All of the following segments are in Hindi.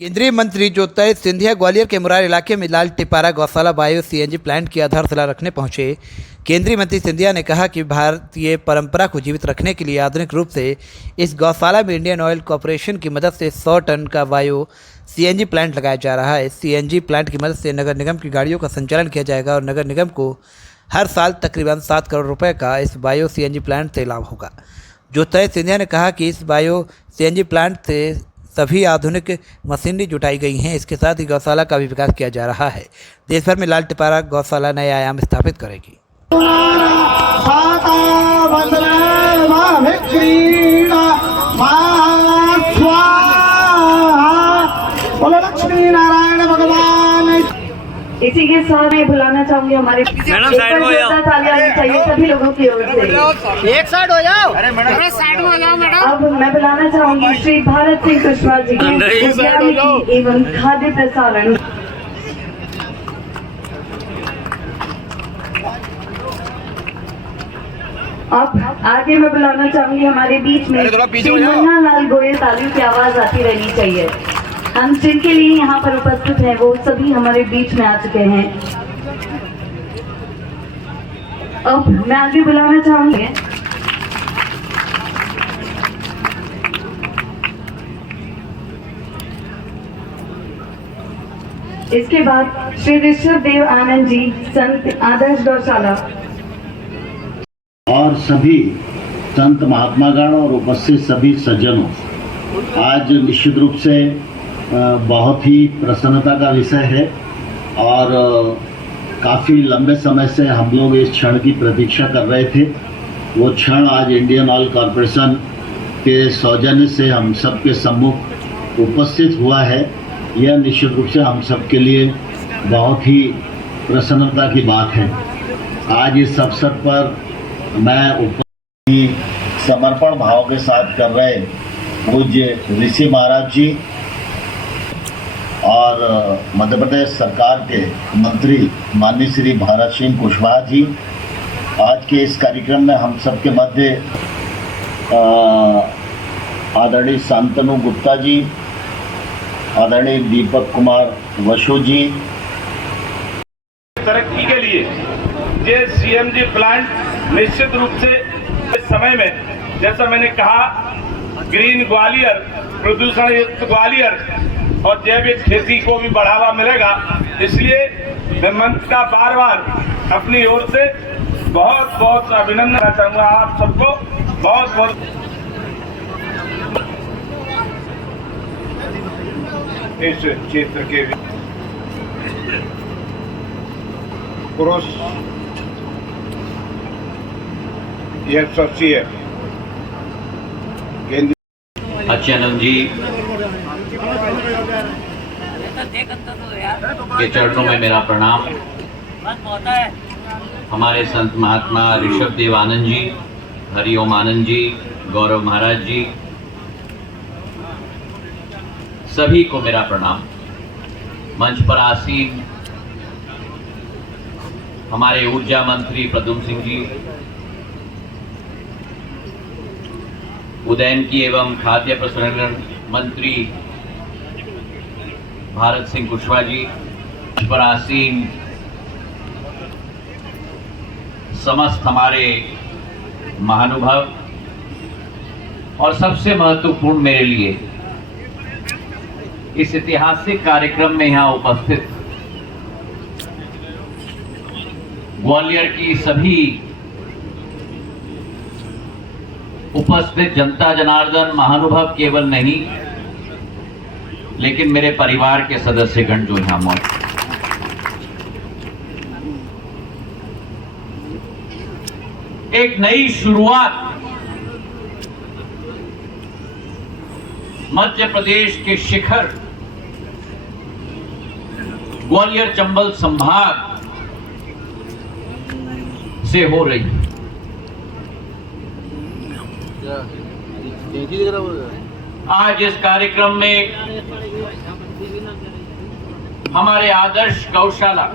केंद्रीय मंत्री ज्योतिरादित्य सिंधिया ग्वालियर के मुरार इलाके में लाल टिपारा गौशाला बायो सीएनजी प्लांट की आधारशिला रखने पहुंचे। केंद्रीय मंत्री सिंधिया ने कहा कि भारतीय परंपरा को जीवित रखने के लिए आधुनिक रूप से इस गौशाला में इंडियन ऑयल कॉरपोरेशन की मदद से 100 टन का बायो सीएनजी प्लांट लगाया जा रहा है। सीएनजी प्लांट की मदद से नगर निगम की गाड़ियों का संचालन किया जाएगा और नगर निगम को हर साल तकरीबन 7 करोड़ रुपये का इस बायो सीएनजी प्लांट से लाभ होगा। ज्योतिरादित्य सिंधिया ने कहा कि इस बायो सीएनजी प्लांट से सभी आधुनिक मशीनरी जुटाई गई हैं। इसके साथ ही गौशाला का भी विकास किया जा रहा है। देश भर में लाल टिपारा गौशाला नए आयाम स्थापित करेगी। इसी के साथ मैं बुलाना चाहूंगी हमारे तालियां चाहिए सभी लोगों की ओर से। एक साइड हो जाओ। अरे मैडम साइड हो जाओ मैडम। अब मैं बुलाना चाहूंगी श्री भारत सिंह कुशवाहा जी की उद्यानिकी एवं खाद्य प्रसारण। अब आगे मैं बुलाना चाहूंगी हमारे बीच में श्री मुन्ना लाल गोयल। तालियों की आवाज आती रहनी चाहिए। हम जिनके लिए यहाँ पर उपस्थित हैं वो सभी हमारे बीच में आ चुके हैं। अब मैं आगे बुलाना चाहूंगी इसके बाद श्री ऋषभ देव आनंद जी, संत आदर्श गौशाला और सभी संत महात्मागण और उपस्थित सभी सज्जनों, आज निश्चित रूप से बहुत ही प्रसन्नता का विषय है और काफ़ी लंबे समय से हम लोग इस क्षण की प्रतीक्षा कर रहे थे। वो क्षण आज इंडियन ऑयल कॉरपोरेशन के सौजन्य से हम सब के सम्मुख उपस्थित हुआ है। यह निश्चित रूप से हम सब के लिए बहुत ही प्रसन्नता की बात है। आज इस अवसर पर मैं समर्पण भाव के साथ कर रहे पूज्य ऋषि महाराज जी और मध्य प्रदेश सरकार के मंत्री माननीय श्री भारत सिंह कुशवाहा जी, आज के इस कार्यक्रम में हम सबके मध्य आदरणीय शांतनु गुप्ता जी, आदरणीय दीपक कुमार वसु जी। तरक्की के लिए ये सीएनजी प्लांट निश्चित रूप से इस समय में, जैसा मैंने कहा, ग्रीन ग्वालियर, प्रदूषण युक्त ग्वालियर और जैविक खेती को भी बढ़ावा मिलेगा। इसलिए मैं मंच का बार बार अपनी ओर से बहुत बहुत अभिनंदन करना चाहूँगा आप सबको। बहुत बहुत इस क्षेत्र के पुरुष यशस्वी अचानंद जी के चरणों में मेरा प्रणाम। हमारे संत महात्मा ऋषभ देव आनंद जी, हरिओम आनंद जी, गौरव महाराज जी, सभी को मेरा प्रणाम। मंच पर आसीन हमारे ऊर्जा मंत्री प्रद्युम्न सिंह जी, उद्यानिकी एवं खाद्य प्रसंस्करण मंत्री भारत सिंह कुशवाहा जी, पर आसीन समस्त हमारे महानुभाव और सबसे महत्वपूर्ण मेरे लिए इस ऐतिहासिक कार्यक्रम में यहाँ उपस्थित ग्वालियर की सभी उपस्थित जनता जनार्दन, महानुभाव केवल नहीं लेकिन मेरे परिवार के सदस्यगण जो यहाँ मौजूद, एक नई शुरुआत मध्य प्रदेश के शिखर ग्वालियर चंबल संभाग से हो रही है। आज इस कार्यक्रम में हमारे आदर्श गौशाला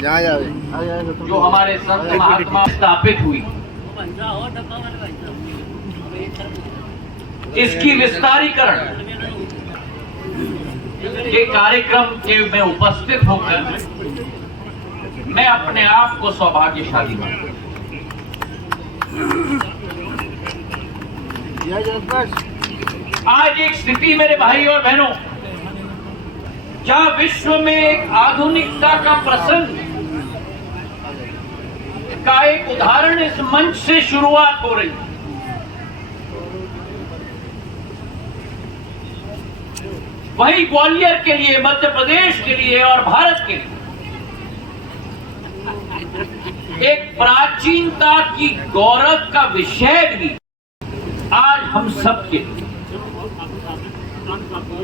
जो हमारे संत महात्मा स्थापित हुई, इसकी विस्तारीकरण के कार्यक्रम के में उपस्थित होकर मैं अपने आप को सौभाग्यशाली मानता हूं। आज एक स्थिति मेरे भाई और बहनों, जहां विश्व में एक आधुनिकता का प्रसंग का एक उदाहरण इस मंच से शुरुआत हो रही है। वहीं ग्वालियर के लिए, मध्य प्रदेश के लिए और भारत के लिए एक प्राचीनता की गौरव का विषय भी आज हम सबके,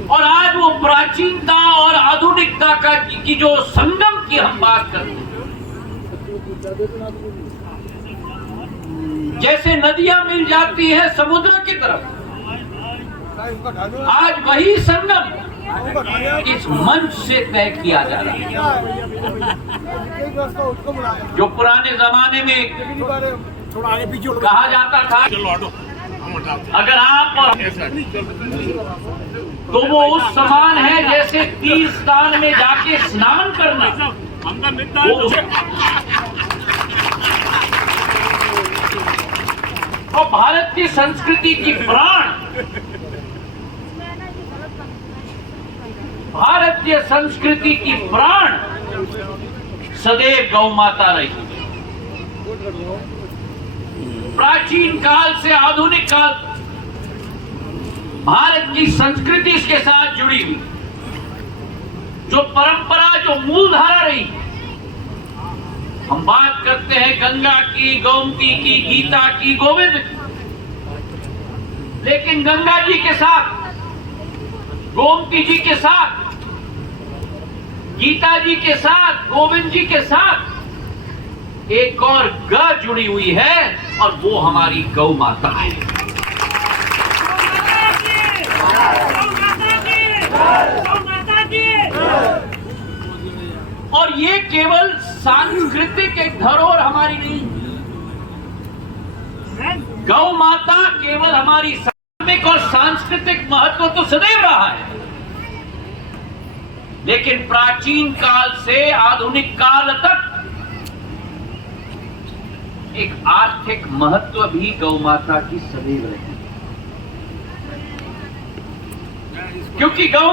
और आज वो प्राचीनता और आधुनिकता का की जो संगम की हम बात करते हैं, जैसे नदियां मिल जाती है समुद्र की तरफ, आज वही संगम इस मंच से तय किया जा रहा है। जो पुराने जमाने में कहा जाता था अगर आप, तो वो उस समान है जैसे तीर्थ स्थान में जाके स्नान करना। और भारत की संस्कृति की प्राण, भारतीय संस्कृति की प्राण सदैव गौ माता रही। प्राचीन काल से आधुनिक काल भारत की संस्कृति इसके साथ जुड़ी हुई, जो परंपरा, जो मूलधारा रही। हम बात करते हैं गंगा की, गोमती की, गीता की, गोविंद की, लेकिन गंगा जी के साथ, गोमती जी के साथ, गीता जी के साथ, गोविंद जी के साथ एक और ग जुड़ी हुई है, और वो हमारी गौ माता है। और ये केवल सांस्कृतिक एक धरोहर हमारी नहीं, गौ माता केवल हमारी धार्मिक और सांस्कृतिक महत्व तो सदैव रहा है, लेकिन प्राचीन काल से आधुनिक काल तक एक आर्थिक महत्व भी गौ माता की सदैव रही, क्योंकि गौ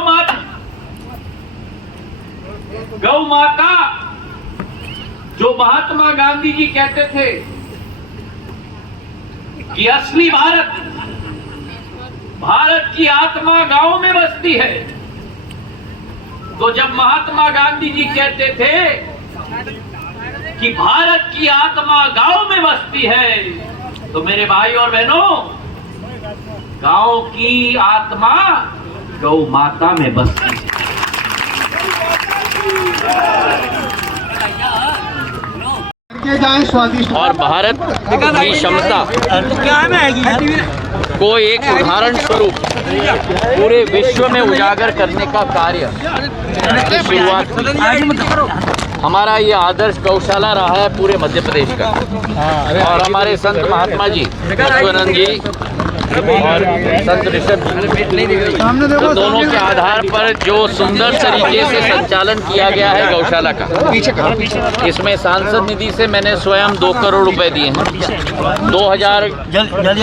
माता जो महात्मा गांधी जी कहते थे कि असली भारत की आत्मा गांव में बसती है, तो जब महात्मा गांधी जी कहते थे कि भारत की आत्मा गांव में बसती है, तो मेरे भाई और बहनों, गांव की आत्मा गौ माता में बसती है। और भारत की क्षमता को एक उदाहरण स्वरूप पूरे विश्व में उजागर करने का कार्य की शुरुआत हमारा ये आदर्श गौशाला रहा है पूरे मध्य प्रदेश का। और हमारे संत महात्मा जी, विश्वानंद जी और संत ऋषभ तो दोनों के आधार पर जो सुंदर तरीके से संचालन किया गया है गौशाला का, इसमें सांसद निधि से मैंने स्वयं 2 करोड़ रुपए दिए हैं। 2000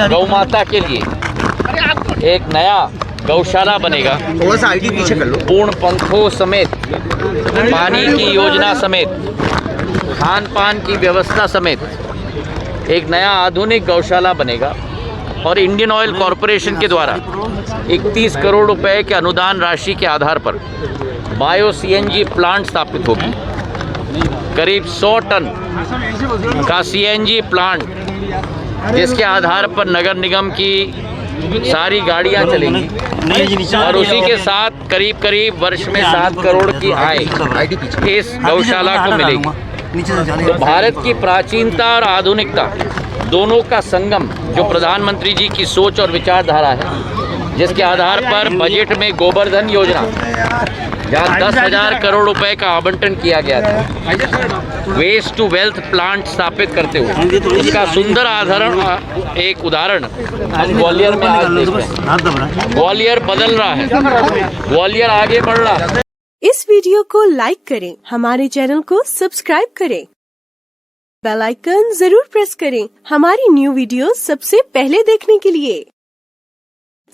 गौ माता के लिए एक नया गौशाला बनेगा, पूर्ण पंखों समेत, पानी की योजना समेत, खान पान की व्यवस्था समेत एक नया आधुनिक गौशाला बनेगा। और इंडियन ऑयल कॉरपोरेशन के द्वारा 31 करोड़ रुपए के अनुदान राशि के आधार पर बायो सीएनजी प्लांट स्थापित होगी। करीब 100 टन का सीएनजी प्लांट, जिसके आधार पर नगर निगम की सारी गाड़ियां चलेंगी, और उसी के साथ करीब करीब वर्ष में 7 करोड़ की आय इस गौशाला को मिलेगी। तो भारत की प्राचीनता और आधुनिकता दोनों का संगम जो प्रधानमंत्री जी की सोच और विचारधारा है, जिसके आधार पर बजट में गोवर्धन योजना, जहाँ 10,000 करोड़ रुपए का आवंटन किया गया था, वेस्ट टू वेल्थ प्लांट स्थापित करते हुए इसका सुंदर एक उदाहरण हम ग्वालियर में आज देख रहे हैं। ग्वालियर बदल रहा है, ग्वालियर आगे बढ़ रहा है। वीडियो को लाइक करें, हमारे चैनल को सब्सक्राइब करें, बेल आइकन जरूर प्रेस करें हमारी न्यू वीडियो सबसे पहले देखने के लिए।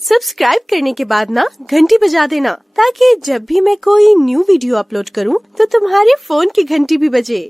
सब्सक्राइब करने के बाद ना घंटी बजा देना, ताकि जब भी मैं कोई न्यू वीडियो अपलोड करूं तो तुम्हारे फोन की घंटी भी बजे।